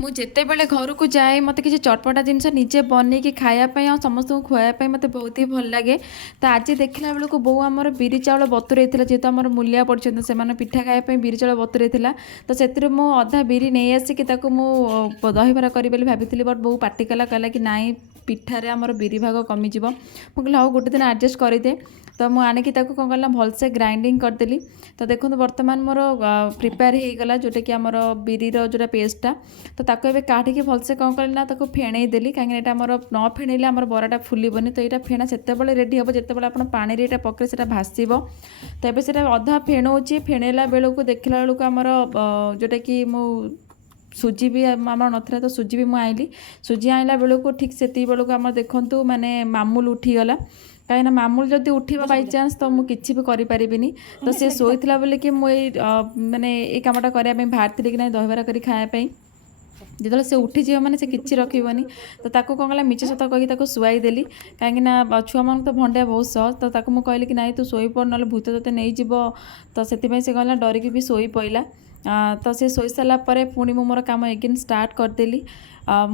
ମୁଁ ଯେତେବେଳେ ଘରକୁ ଯାଏ ମୋତେ କିଛି ଚଟପଟା ଜିନିଷ ନିଜେ ବନେଇକି ଖାଇବା ପାଇଁ ଆଉ ସମସ୍ତଙ୍କୁ ଖୁଆଇବା ପାଇଁ ମୋତେ ବହୁତ ହି ଭଲ ଲାଗେ। ତ ଆଜି ଦେଖିଲା ବେଳକୁ ବୋଉ ଆମର ବିରି ଚାଉଳ ବତୁରେଇଥିଲା, ଯେହେତୁ ଆମର ମୂଲିଆ ପଡ଼ିଛନ୍ତି ସେମାନେ ପିଠା ଖାଇବା ପାଇଁ ବିରି ଚାଉଳ ବତୁରେଇଥିଲା। ତ ସେଥିରୁ ମୁଁ ଅଧା ବିରି ନେଇ ଆସିକି ତାକୁ ମୁଁ ଦହିବରା କରିବି ବୋଲି ଭାବିଥିଲି, ବଟ୍ ବୋଉ ପାଟି କଲା, କହିଲା କି ନାଇଁ ପିଠାରେ ଆମର ବିରି ଭାଗ କମିଯିବ। ମୁଁ କହିଲି ହଉ ଗୋଟେ ଦିନ ଆଡ଼ଜଷ୍ଟ କରିଦେ। ତ ମୁଁ ଆଣିକି ତାକୁ କ'ଣ କଲି ନା ଭଲସେ ଗ୍ରାଇଣ୍ଡିଙ୍ଗ କରିଦେଲି। ତ ଦେଖନ୍ତୁ ବର୍ତ୍ତମାନ ମୋର ପ୍ରିପେୟାର ହେଇଗଲା ଯେଉଁଟାକି ଆମର ବିରିର ଯେଉଁଟା ପେଷ୍ଟଟା। ତ ତାକୁ ଏବେ କାଢ଼ିକି ଭଲସେ କ'ଣ କଲି ନା ତାକୁ ଫେଣେଇ ଦେଲି, କାହିଁକିନା ଏଇଟା ଆମର ନ ଫେଣେଇଲେ ଆମର ବରାଟା ଫୁଲିବନି। ତ ଏଇଟା ଫେଣା ସେତେବେଳେ ରେଡ଼ି ହେବ ଯେତେବେଳେ ଆପଣ ପାଣିରେ ଏଇଟା ପକେଇ ସେଇଟା ଭାସିବ। ତ ଏବେ ସେଇଟା ଅଧା ଫେଣଉଛି, ଫେଣେଇଲା ବେଳକୁ ଦେଖିଲା ବେଳକୁ ଆମର ଯେଉଁଟାକି ମୁଁ ସୁଜି ବି ଆମର ନଥିଲା, ତ ସୁଜି ବି ମୁଁ ଆଣିଲି। ସୁଜି ଆଣିଲା ବେଳକୁ ଠିକ୍ ସେତିକି ବେଳକୁ ଆମର ଦେଖନ୍ତୁ ମାନେ ମାମୁଲ ଉଠିଗଲା। କାହିଁକିନା ମାମୁଲ ଯଦି ଉଠିବ ବାଇଚାନ୍ସ ତ ମୁଁ କିଛି ବି କରିପାରିବିନି। ତ ସେ ଶୋଇଥିଲା ବୋଲିକି ମୁଁ ଏଇ ମାନେ ଏଇ କାମଟା କରିବା ପାଇଁ ବାହାରିଥିଲି କି ନାହିଁ ଦହିବରା କରି ଖାଇବା ପାଇଁ। ଯେତେବେଳେ ସେ ଉଠିଯିବ ମାନେ ସେ କିଛି ରଖିବନି। ତ ତାକୁ କ'ଣ କଲା ମିଛ ସତ କହିକି ତାକୁ ଶୁଆଇ ଦେଲି, କାହିଁକିନା ଛୁଆମାନଙ୍କୁ ତ ଭଣ୍ଡିଆ ବହୁତ ସହଜ। ତ ତାକୁ ମୁଁ କହିଲି କି ନାଇଁ ତୁ ଶୋଇପଡ଼, ନହେଲେ ଭୂତ ତୋତେ ନେଇଯିବ। ତ ସେଥିପାଇଁ ସେ କହିଲା ଡରିକି ବି ଶୋଇପଡ଼ିଲା। ତ ସେ ଶୋଇସାରିଲା ପରେ ପୁଣି ମୁଁ ମୋର କାମ ଏଗେନ୍ ଷ୍ଟାର୍ଟ କରିଦେଲି।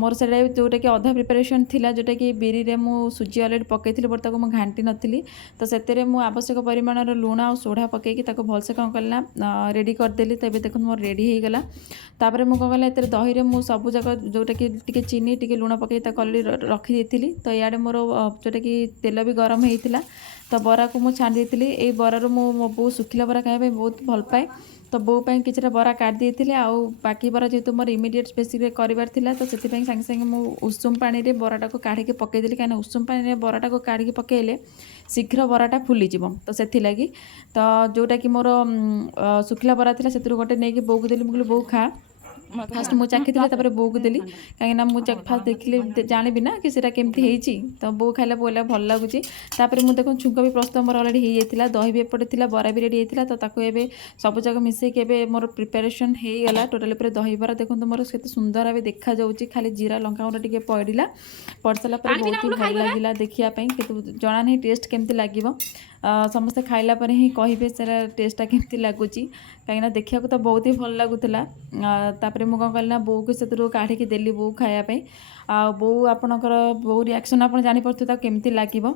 ମୋର ସେଇଟା ଯେଉଁଟାକି ଅଧା ପ୍ରିପାରେସନ୍ ଥିଲା, ଯେଉଁଟାକି ବିରିରେ ମୁଁ ସୁଜି ଅଲରେଡ଼ି ପକାଇଥିଲି ବଟ୍ ତାକୁ ମୁଁ ଘାଣ୍ଟି ନଥିଲି। ତ ସେଥିରେ ମୁଁ ଆବଶ୍ୟକ ପରିମାଣର ଲୁଣ ଆଉ ସୋଢ଼ା ପକାଇକି ତାକୁ ଭଲସେ କ'ଣ କଲି ନା ରେଡ଼ି କରିଦେଲି। ତ ଏବେ ଦେଖନ୍ତୁ ମୋର ରେଡ଼ି ହେଇଗଲା। ତାପରେ ମୁଁ କ'ଣ କଲି ଏଥିରେ ଦହିରେ ମୁଁ ସବୁ ଯାକ ଯେଉଁଟାକି ଟିକେ ଚିନି ଟିକେ ଲୁଣ ପକାଇ ତାକୁ ଅଲରେଡ଼ି ରଖିଦେଇଥିଲି। ତ ଇଆଡ଼େ ମୋର ଯେଉଁଟାକି ତେଲ ବି ଗରମ ହେଇଥିଲା। ତ ବରାକୁ ମୁଁ ଛାଣି ଦେଇଥିଲି। ଏଇ ବରାରୁ ମୁଁ ମୋ ବୋଉ ଶୁଖିଲା ବରା ଖାଇବା ପାଇଁ ବହୁତ ଭଲ ପାଏ। ତ ବୋଉ ପାଇଁ କିଛିଟା ବରା କାଢ଼ି ଦେଇଥିଲି, ଆଉ ବାକି ବରା ଯେହେତୁ ମୋର ଇମିଡ଼ିଏଟ୍ ବେସିକ୍ରେ କରିବାର ଥିଲା, ତ ସେଥିପାଇଁ ସାଙ୍ଗେ ସାଙ୍ଗେ ମୁଁ ଉଷୁମ ପାଣିରେ ବରାଟାକୁ କାଢ଼ିକି ପକାଇଦେଲି। କାହିଁକିନା ଉଷୁମ ପାଣିରେ ବରାଟାକୁ କାଢ଼ିକି ପକାଇଲେ ଶୀଘ୍ର ବରାଟା ଫୁଲିଯିବ। ତ ସେଥିଲାଗି ତ ଯେଉଁଟାକି ମୋର ଶୁଖିଲା ବରା ଥିଲା ସେଥିରୁ ଗୋଟେ ନେଇକି ବୋଉକୁ ଦେଲି। ମୁଁ କହିଲି ବୋଉ ଖା। ଫାଷ୍ଟ ମୁଁ ଚାଖିଥିଲି, ତାପରେ ବୋଉକୁ ଦେଲି, କାହିଁକିନା ମୁଁ ଫାଷ୍ଟ ଦେଖିଲି ଜାଣିବି ନା କି ସେଇଟା କେମିତି ହେଇଛି। ତ ବୋଉ ଖାଇଲା, ବୋଉ କହିଲା ଭଲ ଲାଗୁଛି। ତାପରେ ମୁଁ ଦେଖୁন ଛୁଙ୍କ ବି ପ୍ରସ୍ତୁତ ମୋର ଅଲରେଡ଼ି ହେଇଯାଇଥିଲା, ଦହି ବି ଏପଟେ ଥିଲା, ବରା ବି ରେଡ଼ି ହେଇଥିଲା। ତ ତାକୁ ଏବେ ସବୁଯାକ ମିଶାଇକି ଏବେ ମୋର ପ୍ରିପାରେସନ୍ ହେଇଗଲା ଟୋଟାଲି ଉପରେ ଦହିବରା। ଦେଖନ୍ତୁ ମୋର କେତେ ସୁନ୍ଦର ଭାବେ ଦେଖାଯାଉଛି, ଖାଲି ଜିରା ଲଙ୍କା ଗୁଣ୍ଡ ଟିକେ ପଡ଼ିଲା। ପଡ଼ିସାରିଲା ପରେ ବହୁତ ହି ଭଲ ଲାଗିଲା ଦେଖିବା ପାଇଁ, କିନ୍ତୁ ଜଣା ନାହିଁ ଟେଷ୍ଟ କେମିତି ଲାଗିବ। ସମସ୍ତେ ଖାଇଲା ପରେ ହିଁ କହିବେ ସେଟା ଟେଷ୍ଟଟା କେମିତି ଲାଗୁଛି, କାହିଁକିନା ଦେଖିବାକୁ ତ ବହୁତ ହି ଭଲ ଲାଗୁଥିଲା। ତାପରେ ମୁଁ କ'ଣ କଲି ନା ବୋଉକୁ ସେଥିରୁ କାଢ଼ିକି ଦେଲି ବୋଉ ଖାଇବା ପାଇଁ। ଆଉ ବୋଉ ଆପଣଙ୍କର ବୋଉ ରିଆକ୍ସନ୍ ଆପଣ ଜାଣିପାରୁଥିବେ ତାକୁ କେମିତି ଲାଗିବ।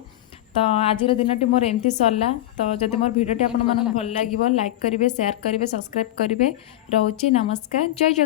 ତ ଆଜିର ଦିନଟି ମୋର ଏମିତି ସରିଲା। ତ ଯଦି ମୋର ଭିଡ଼ିଓଟି ଆପଣମାନଙ୍କୁ ଭଲ ଲାଗିବ ଲାଇକ୍ କରିବେ, ସେୟାର କରିବେ, ସବସ୍କ୍ରାଇବ୍ କରିବେ। ରହୁଛି, ନମସ୍କାର, ଜୟ ଜଗନ୍ନାଥ।